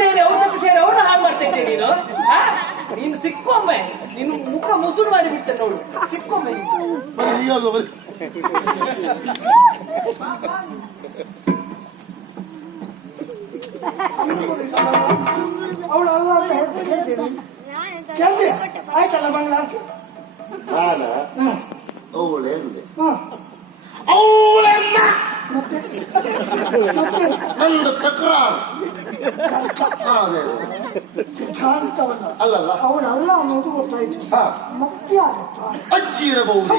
ಸೇರಿ ಅವ್ರನ್ನ ಹಾಳು ಮಾಡ್ತಾ ಇದ್ದೆ ನೀನು. ನೀನು ಸಿಕ್ಕೊಮ್ಮೆ ನೀನು ಮುಖ ಮುಸುರು ಮಾಡಿ ಬಿಡ್ತೇನೆ ನೋಡು. ಸಿಕ್ಕೊಮ್ಮೆ ಅವಳಲ್ಲ ಅಂತ ಹೇಳ್ತೀನಿ. ಕೇಳ್ತಿ ಆಯ್ತಲ್ಲ ಮಂಗಳ ಅವಳೆಂದೆ ಮತ್ತೆ ನಂದು ತಕರಾರು ಸಿದ್ಧಾಂತವಲ್ಲ ಅಲ್ಲಲ್ಲ ಅವಳಲ್ಲ ಅನ್ನೋದು ಗೊತ್ತಾಯ್ತು. ಮತ್ತೆ ಅಜ್ಜಿ ಇರಬಹುದು.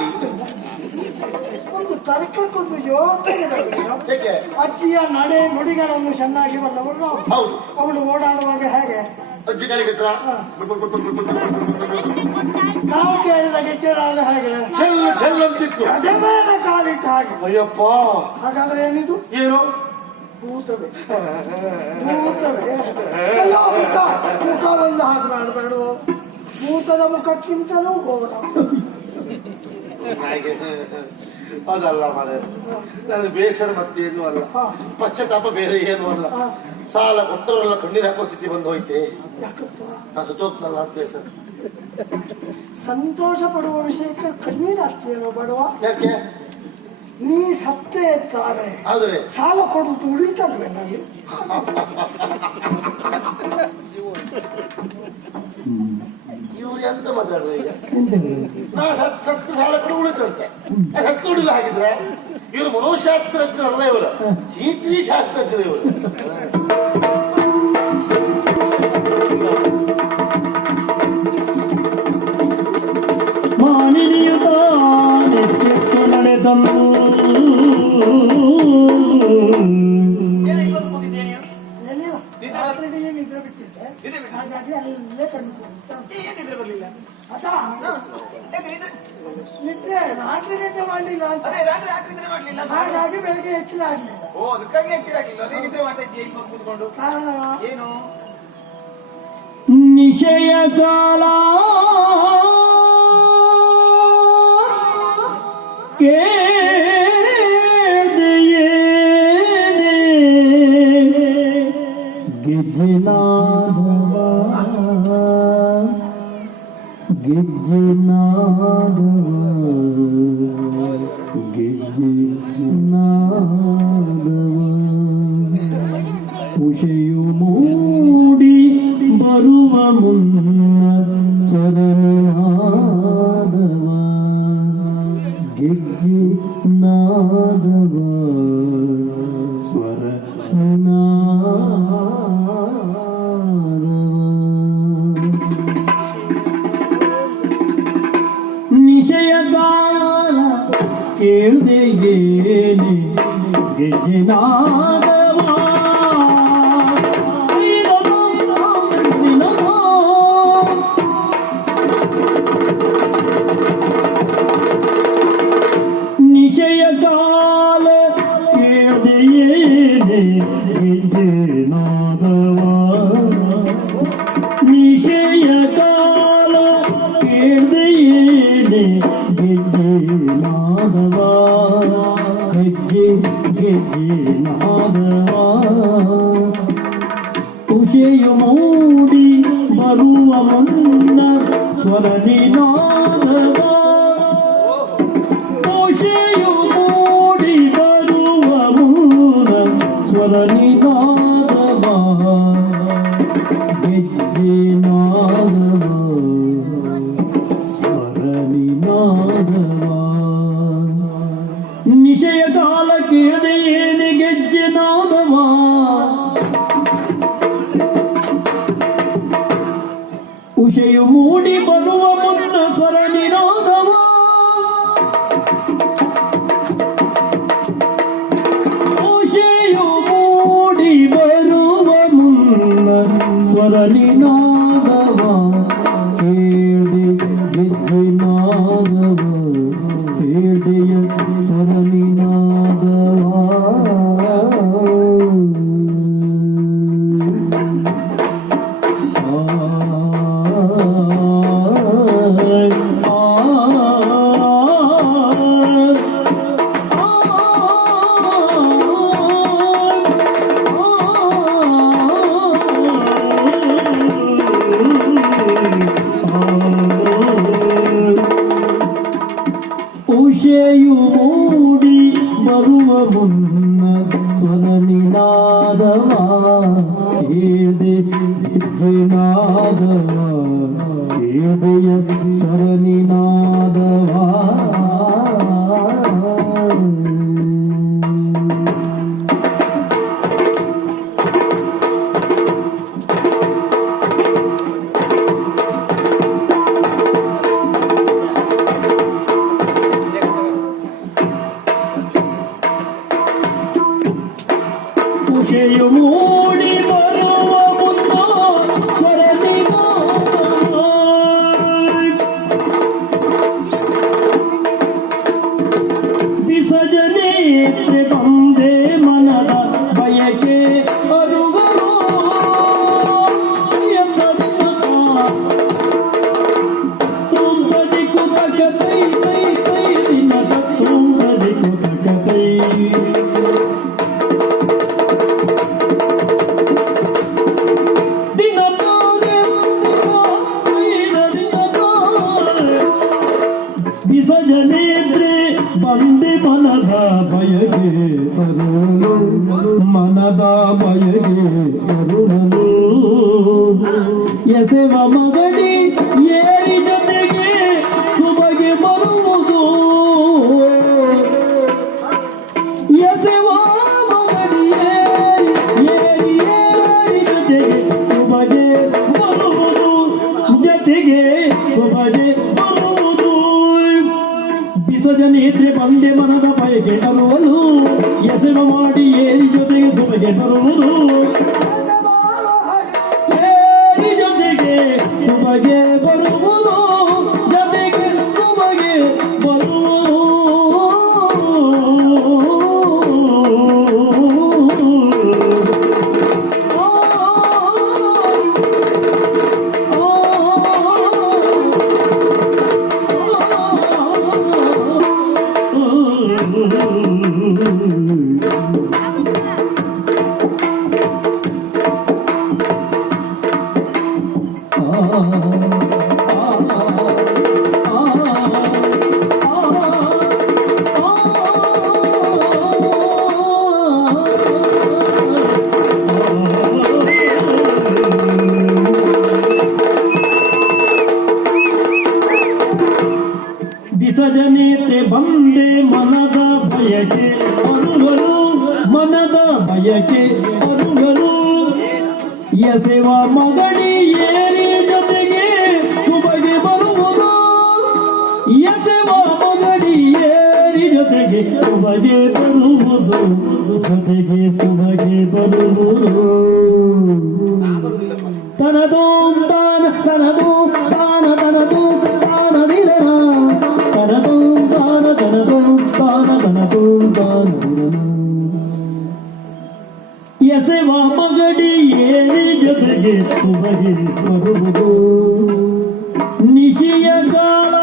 ಒಂದು ತರ್ಕಕ್ಕೊಂದು ಯೋಚನೆ ಬರಬೇಕು. ಹೇಗೆ? ಅಜ್ಜಿಯ ನಡೆ ನುಡಿಗಳನ್ನು ಚೆನ್ನಾಗಿ ಬಲ್ಲವರು. ಹೌದು. ಅವಳು ಓಡಾಡುವಾಗ ಹೇಗೆ ಅಜ್ಜಿ ಕಾಲಿಗೆಟ್ರ ನಾವು ಕೇಳಿದ ಗೆಜ್ಜೆರಾದ ಹಾಗೆ ಚೆಲ್ಲ ಚೆಲ್ಲಂತಿತ್ತು. ಅದೇ ಮೇಲೆ ಕಾಲಿಟ್ಟ ಹಾಗೆ. ಅಯ್ಯಪ್ಪ, ಹಾಗಾದ್ರೆ ಏನಿದು? ಏನು? ಭೂತವೇ ಭೂತವೇ. ಅಯ್ಯೋ ಮುಖ ಮುಖ ಒಂದು ಹಾಗೆ ಮಾಡಬೇಡ. ಭೂತದ ಮುಖಕ್ಕಿಂತಲೂ ಘೋರ. ಅದಲ್ಲ ಮಾರೆ, ನನಗೆ ಬೇಸರ ಮತ್ತೇನು ಅಲ್ಲ, ಪಶ್ಚಾತ್ತಾಪ ಬೇರೆ ಏನು ಅಲ್ಲ. ಸಾಲ ಕೊಟ್ಟವರೆಲ್ಲ ಕಣ್ಣೀರು ಹಾಕೋ ಸ್ಥಿತಿ ಬಂದು ಹೋಯ್ತೆ. ಯಾಕಪ್ಪ? ನಾ ಸತ್ತೋಗ್ತನಲ್ಲ ಅಂತ ಬೇಸರ. ಸಂತೋಷ ಪಡುವ ವಿಷಯಕ್ಕೆ ಕಣ್ಣೀರು ಹಾಕ್ತೀಯೋ ಬಡವ? ಯಾಕೆ? ನೀ ಸತ್ತೇ ಆದ್ರೆ ಸಾಲ ಕೊಡುವುದು ಉಳಿತಲ್ವೇ ನನಗೆ? ಇವ್ರು ಎಂತ ಮಾತಾಡಿದ್ರೆ ಈಗ? ನಾ ಸತ್ತು ಸಾಲ ಕೊಡು ಉಳಿತಂತೆ, ಸತ್ತು ಉಳಿಲ್ಲ. ಹಾಗಿದ್ರೆ ಇವರು ಮನೋಶಾಸ್ತ್ರಜ್ಞರಲ್ಲ, ಇವರು ಚೀತಿ ಶಾಸ್ತ್ರಜ್ಞರು ಇವರು. ನಿದ್ರೆ ಬಿಟ್ಟಿದ್ದೆ, ಹಾಗಾಗಿ ಅಲ್ಲೇ ನಿದ್ರೆ ಬರಲಿಲ್ಲ. ನಿದ್ರೆ ರಾತ್ರಿ ನಿದ್ರೆ ಮಾಡಲಿಲ್ಲ ಅಂತ, ಹಾಗಾಗಿ ಬೆಳಗ್ಗೆ ಹೆಚ್ಚಿನ ಆಗ್ಲಿಲ್ಲ. ಕಾರಣ ಏನು? ನಿಶಯ ಕಾಲ ಗಿಜ್ಜಿನಾದವ ಉಷೆಯು ಮೂಡಿ ಬರುವ ಮುನ್ನ ಸ್ವರನಾದವ ಗಿಜ್ಜಿ ನಾದವ ಸ್ವರ ನಿಶಯಗಾಲ ಕೇಳ್ದೆಯೇನೆ ಗೆಜ್ಜೆನಾದವ ನಿಶಯಗಾಲ ಕೇಳ್ದೆಯೇನೆ ಗೆಜ್ಜೆನಾದವ ನಿಶಯಗಾಲ ಕೇಳ್ದೆಯೇನೆ ಗೆಜ್ಜೆನಾದವ ಹೆಜ್ಜೆ ಗೆಜ್ಜೆನಾದವ ಉಷೆಯು ಮೂಡಿ ಬರುವ ಮುನ್ನ ಸ್ವರ ನಿನಾದವ ಉಷೆಯು ಮೂಡಿ ಬರುವ ಮುನ್ನ ಸ್ವರ ನಿನಾದವ ಗೆಜ್ಜೆನಾದವ ನಿಶಯ ಕಾಲ ಕೇಳದೆ ಏನೆ ಗೆಜ್ಜೆನಾದವ ಉಷೆಯು ಮೂಡಿ ಬರುವ ಮುನ್ನ ಸ್ವರ ನಿನಾದವ ಉಷೆಯು ಮೂಡಿ ಬರುವ ಮುನ್ನ ಸ್ವರ ನಿನಾದವ ಕೇಳಿ ಗೆಜ್ಜೆನಾದವ ಕೇಳಿಯ ಸ್ವರ ನಿನಾದವ ಕೇಳ್ದೆ ಜಿನಾದವ ಕೇಳ್ದೆಯ ಸ್ವರನಿನಾದವಾ ಖುಷಿಯು ಮೂಡಿ ಬರುವ ಮುನ್ನ ಸ್ವರನಿನಾದವ ವಿಸರ್ಜನೆ ಬಂದೆ ಮನದ ಬಯಕೆ ಅರುಗಳು ತುಂಬದಿ ಕುತಕ ತೈ ತೈ ತೈ ದಿನದ ತುಂಬದಿ ಕುತಕ ತೈ ವಿಸರ್ಜನೇತ್ರೆ ಬಂದೆ ಮನದ ಬಯಗೆ ಅರುಣನು ಮನದ ಬಯಗೆ ಅರುಣನು ಎಸೆವ ಮಗಡಿ ಏರಿ ಜೊತೆಗೆ ಸುಬಗೆ ಬರುವುದು ಎಸೆವ ಮಗಡಿ ಏರಿ ಜೊತೆಗೆ ಸುಬಗೆ ಬರುವುದು ಜೊತೆಗೆ ಸುಬಗೆ ಬರುವುದು ವಿಸರ್ಜನೇತ್ರೆ ಬಂದೆ ಮನದ ಬಯಕೆ ತರುವುದು ಎಸೆವ ಮಾಡಿ ಏರಿ ಜೊತೆಗೆ ಸುಬಗೆ ತರುವುದು ಏರಿ ಜೊತೆಗೆ ಸುಬಗೆ ಬರುವುದು ಜೊತೆಗೆ ಸುಬಗೆ ಬರುವುದು ವಿಸರ್ಜನೇತ್ರೆ ಬಂದೆ ಮನದ ಬಯಕೆ ಅರುಗಳು ಮನದ ಬಯಕೆ ಅರುಗಳು ಎಸೆವ ಮಗಡಿ ಏರಿ ಜೊತೆಗೆ ಸುಬಗೆ ಬರುವುದು ಎಸೆವ ಮಗಡಿ ಏರಿ ಜೊತೆಗೆ ಸುಬಗೆ ಬರುವುದು ಜೊತೆಗೆ ಸುಬಗೆ ಬರುವುದು ತನದು ತಾನ ತನದು ತಾನ ತನದು ತಾನ ದಿರನ ತನದು ತಾನ ತನದು ತಾನ ತನದು ತಾನ ದಿರನ ಎಸೆವ ಮಗಡಿ ಏರಿ ಜೊತೆಗೆ ಸುಬಗೆ ಬರುವುದು ನಿಶಿಯ ಕಾಲ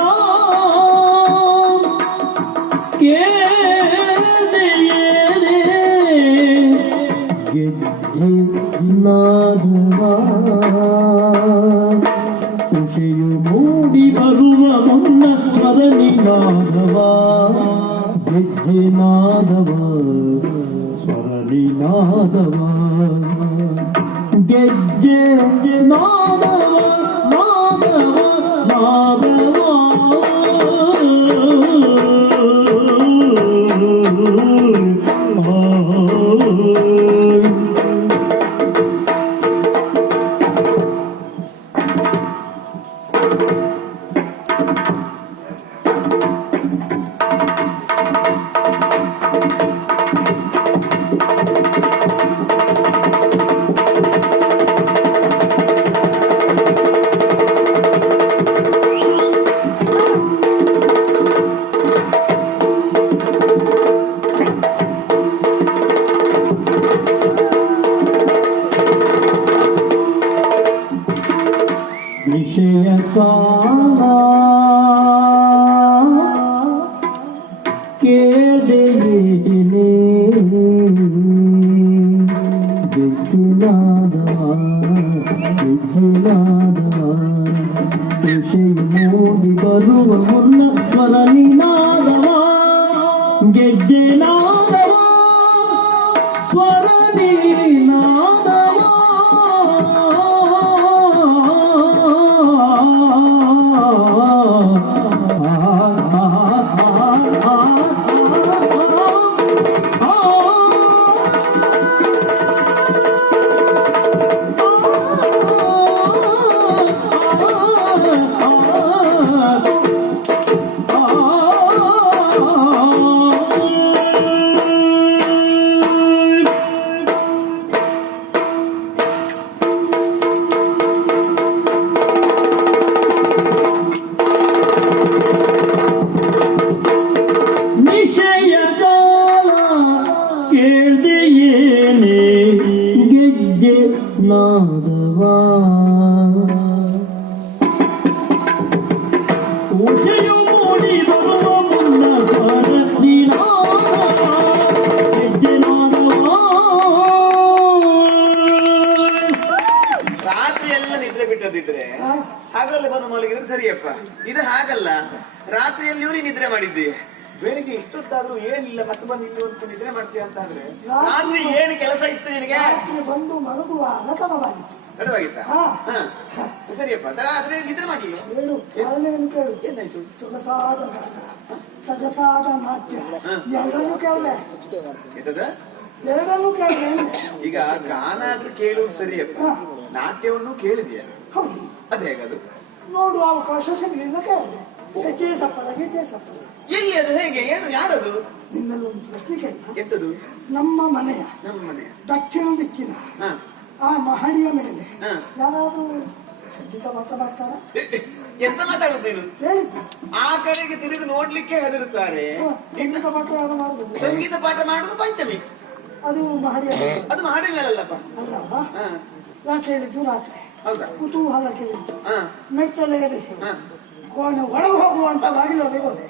ಕೇಳ್ದೆ ಏನೇ ಗೆಜ್ಜೆ ನಾದವ ಖುಷಿಯು ಮೂಡಿ ಬರುವ ಮುನ್ನ ಸ್ವರನಿನಾದವ ಗೆಜ್ಜೆ ನಾದವ ಸ್ವರನಿನಾದವ ಗೆಜ್ಜೆ ನಾದವ ನಾದವ ನಾದವ ವಿಷಯ ಕಾಲ ಕೇಳ್ದೆಯೇನೆ ಬೆಚ್ಚಿನಾದವ ವಿಷಯ ಮೂಡಿ ಬರುವ ಮುನ್ನ ಸ್ವರನಿನಾದವ ಗೆಜ್ಜೆ ನಾದವ ಸ್ವರನಿನಾದವ ಮಾಧವಾ ಉಷೆಯು ಮೂಡಿ ಬರುವ ಮುನ್ನ ಸಾರ ನೀನಾದ ಹೆಜ್ಜೆ ನಾದವಾ. ರಾತ್ರಿ ಎಲ್ಲ ನಿದ್ರೆ ಬಿಟ್ಟದಿದ್ರೆ ಹಗಲಲ್ಲಿ ಬಂದು ಮಲಗಿದ್ರೆ ಸರಿಯಪ್ಪ. ಇದು ಹಾಗಲ್ಲ, ರಾತ್ರಿಯಲ್ಲಿ ಇವ್ರಿಗೆ ನಿದ್ರೆ ಮಾಡಿದ್ದೆ, ಬೆಳಿಗ್ಗೆ ಇಷ್ಟೊತ್ತಾದ್ರೂ ಏನಿಲ್ಲ ಮತ್ತೆ ಬಂದು ಇಲ್ಲಿ ಒಂದು ನಿದ್ರೆ ಮಾಡ್ತೀಯ ಅಂತ ಅಂದ್ರೆ ರಾತ್ರಿ ಏನು ಕೆಲಸ ಇತ್ತು ನಿನಗೆ? ರಾತ್ರಿ ಬಂದು ಮಲಗುವ ಅನತನವಾಗಿತ್ತು. ತಡವಾಗಿತ್ತಾ? ಹಾ. ಹಾ ಸರಿಯಪ್ಪ, ಆದ್ರೆ ನಿದ್ರೆ ಮಾಡಿಲ್ಲ. ಹೇಳು ಕಾರಣವೇನು ಕೇಳು. ಏನಾಯ್ತು? ಸೊಗಸಾದ ಗಾನ, ಸೊಗಸಾದ ನಾಟ್ಯ, ಎರಡನ್ನೂ ಕೇಳಿದೆ. ಎಂತದ? ಎರಡನ್ನೂ ಕೇಳಿದೆ. ಈಗ ಗಾನ ಆದ್ರೂ ಕೇಳುವುದು ಸರಿಯಪ್ಪ, ನಾಟ್ಯವನ್ನು ಕೇಳಿದ್ಯಾ? ಹೌದು. ಅದ್ ಹೇಗದು? ನೋಡುವ ಅವಕಾಶ ಸಿಗಲಿಲ್ಲ ಕೇಳಿದೆ. ಹೆಜ್ಜೆ ಸಫಲ, ಹೆಜ್ಜೆ ಸಫಲ. ಎಲ್ಲಿ ಅದು, ಹೇಗೆ, ಏನು, ಯಾರದು? ನಿನ್ನಲ್ಲೊಂದು ಪ್ರಶ್ನೆ ಕೇಳ. ಎಂತದು? ನಮ್ಮ ಮನೆಯ ನಮ್ಮ ಮನೆ ದಕ್ಷಿಣ ದಿಕ್ಕಿನ ಹಾ ಆ ಮಹಡಿಯ ಮೇಲೆ ಹಾ. ಯಾರಾದ್ರೂ ಸಂಗೀತ ಮಾತಾಡ್ತಾರ? ಎಂತ ಮಾತಾಡುದು ನೀನು? ಹೇಳಿದ್ದು ಆ ಕಡೆಗೆ ತಿರುಗಿ ನೋಡ್ಲಿಕ್ಕೆ ಹೆದರುತ್ತಾರೆ. ಸಂಗೀತ ಪಾಠ ಯಾರು ಮಾಡುದು? ಸಂಗೀತ ಪಾಠ ಮಾಡುದು ಪಂಚಮಿ, ಅದು ಮಹಡಿಯ ಮೇಲೆ ಅದು ಮಾಡಿ ಮೇಲಲ್ಲಪ್ಪ. ಅಲ್ಲವಾ? ಹಾ ಯಾಕೆ ಹೇಳಿದ್ದು? ರಾತ್ರಿ ಹೌದಾ? ಕುತೂಹಲ ಕೇಳಿದ್ದು. ಹಾ ಮೆಟ್ಟಲೇರಿ ಹಾ ಕೋಣೆ ಒಳಗೆ ಹೋಗುವಂತ ಬಾಗಿಲು ಹೋದೆ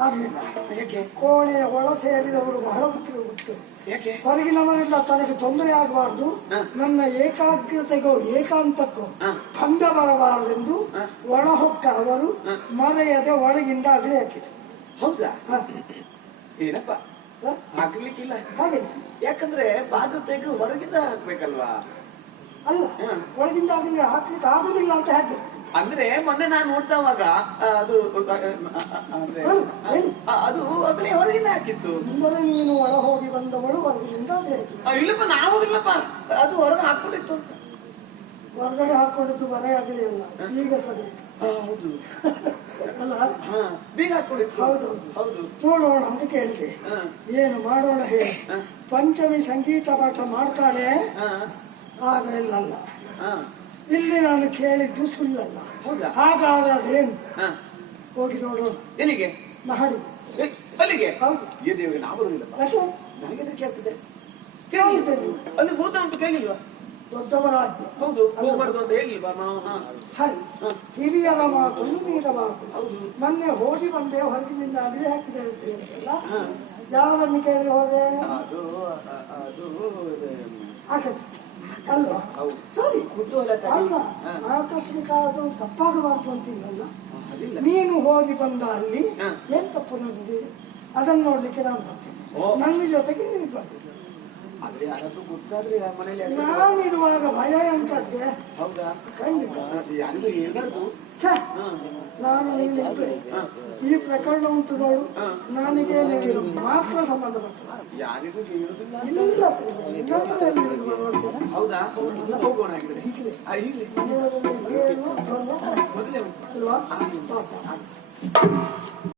ಆಗ್ಲಿಲ್ಲ. ಯಾಕೆ? ಕೋಣೆಯ ಒಳ ಸೇರಿದವರು ಬಹಳ ಗೊತ್ತು. ಯಾಕೆ? ಹೊರಗಿನವರಿಂದ ತನಗೆ ತೊಂದರೆ ಆಗಬಾರ್ದು, ಹ. ನನ್ನ ಏಕಾಗ್ರತೆಗೂ ಏಕಾಂತಕ್ಕೂ ಹ. ಭಂಗ ಬರಬಾರದೆಂದು ಒಳ ಹೊಕ್ಕ ಅವರು ಮರೆಯದೆ ಒಳಗಿಂದ ಅಗಲಿ ಹಾಕಿದರು. ಹೌದಾ? ಹ. ಏನಪ್ಪ ಹ? ಹಾಕ್ಲಿಕ್ಕಿಲ್ಲ. ಹಾಗೆ ಯಾಕಂದ್ರೆ ಬಾಗಿಲು ತೆಗೆದು ಹೊರಗಿಂದ ಹಾಕ್ಬೇಕಲ್ವಾ? ಅಲ್ಲ, ಹ. ಒಳಗಿಂದ ಅಗಲಿ ಹಾಕ್ಲಿಕ್ಕೆ ಆಗುದಿಲ್ಲ ಅಂತ ಹಾಗೆ. ಅಂದ್ರೆ ಮೊನ್ನೆ ನಾನು ನೋಡ್ತಾವಾಗ ಅದು ಅಂದ್ರೆ ಏನು? ಅದು ಅಗಲಿ ಹೊರಗಿಂದ ಹಾಕಿತ್ತು. ಅಂದರೆ ನೀನು ಒಳ ಹೋಗಿ ಬಂದವಳು ಹೊರಗಿನಿಂದ ಅಗಲಿ ಹಾಕಿದ್ರು. ಇಲ್ಲಪ್ಪ, ನಾವು ಇಲ್ಲಪ್ಪ, ಅದು ಹೊರಗೆ ಹಾಕೊಂಡಿತ್ತು ಅಂತ. ಹೊರಗಡೆ ಹಾಕೊಂಡಿದ್ದು ಬರೇ ಆಗಲಿ ಅಲ್ಲ, ಈಗ ಸರಿ. ಹೌದು ಅಲ್ಲ, ಹಾ, ಬೀಗ ಹಾಕೊಂಡಿತ್ತು. ಹೌದು ಹೌದು. ನೋಡೋಣ ಅಂತ ಕೇಳಿದೆ. ಹಾ ಏನು ಮಾಡೋಣ ಹೇಳಿ. ಹ. ಪಂಚಮಿ ಸಂಗೀತ ಪಾಠ ಮಾಡ್ತಾಳೆ, ಹಾ ಆದ್ರೆ ಇಲ್ಲಲ್ಲ. ಹಾ ಇಲ್ಲಿ ನಾನು ಕೇಳಿದ್ದು ಸುಳ್ಳಲ್ಲ. ಹೌದಾ? ಹಾಗಾದ್ರೆ ಅದೇನು? ಹಾ ಹೋಗಿ ನೋಡೋಣ. ಎಲ್ಲಿಗೆ? ಮಹಡಿ. ಏ, ಅಲ್ಲಿಗೆ? ಹೌದು. ಏ ದೇವರಿಗೆ, ನಾವು ಬರುದಿಲ್ಲಪ್ಪ. ಯಾಕೆ? ನನಗೆ ಹೆದರಿಕೆ ಆಗ್ತದೆ. ಕೇಳಿದ್ದೆ ನೀವು. ಅಲ್ಲಿ ಭೂತ ಉಂಟು, ಕೇಳಿಲ್ವಾ? ದೊಡ್ಡವರ ಆಜ್ಞೆ. ಹೌದು, ಹೋಗ್ಬಾರ್ದು ಅಂತ ಹೇಳಿಲ್ವಾ ನಾವು? ಹಾ ಸರಿ, ಹ. ಹಿರಿಯರ ಮಾತನ್ನು ಮೀರಬಾರದು. ಹೌದು. ಮೊನ್ನೆ ಹೋಗಿ ಬಂದೆ, ಹೊರಗಿನಿಂದ ಅಗಲಿ ಹಾಕಿದೆ ಹೇಳ್ತೀರಲ್ಲ, ಹಾ. ಯಾರನ್ನು ಕೇಳಿ ಹೋದೆ? ಅದು ಅದು ಆಕಸ್ಮಿಕ ಅಲ್ವಾ? ಹೌದು. ಸರಿ, ಕುತೂಹಲ ತಡಿ. ಅಲ್ಲ, ಹಾ. ಆಕಸ್ಮಿಕ ಅದು ತಪ್ಪಾಗಬಾರ್ದು ಅಂತಿಲ್ಲಲ್ಲ. ಅದಿಲ್ಲ. ನೀನು ಹೋಗಿ ಬಂದ ಅಲ್ಲಿ ಹಾ. ಏನ್ ತಪ್ಪು ನನಗೆ? ಅದನ್ನು ನೋಡ್ಲಿಕ್ಕೆ ನಾನು ಬರ್ತೇನೆ. ಓ. ನನ್ನ ಜೊತೆಗೆ ನೀನು ಬರ್ಬೇಕು. ಆದ್ರೆ ಯಾರಾದ್ರೂ ಗೊತ್ತಾದ್ರೆ ಮನೇಲಿ ಯಾರಾದ್ರೂ- ನಾನಿರುವಾಗ ಭಯ ಎಂತದ್ದೆ? ಹೌದಾ? ಖಂಡಿತ. ಯಾರಿಗೂ ಹೇಳ್ಬಾರ್ದು. ಛೆ, ಹಾ ನಾನು ನೀನಿದ್ರೆ ಹಾ. ಈ ಪ್ರಕರಣ ಉಂಟು ನೋಡು, ಹಾ. ನನಗೆ ನಿನಗೆ ಮಾತ್ರ ಸಂಬಂಧಪಟ್ಟ. ಯಾರಿಗೂ ಹೇಳುದಿಲ್ಲ. ಇಲ್ಲ, ನನ್ನಲ್ಲಿ ನಿನಗೆ ನೋಡ್ತೇನೆ. ಹೌದಾ? ಹೋಗೋಣ ಹಾಗಿದ್ರೆ. ಹೀಗೆ ಹೀಗೆ ಮನೆಯವರಲ್ಲಿ ಹೇಳು, ಬರುವ, ಮೊದಲೇ ಅಲ್ವಾ? ಪಾಪ.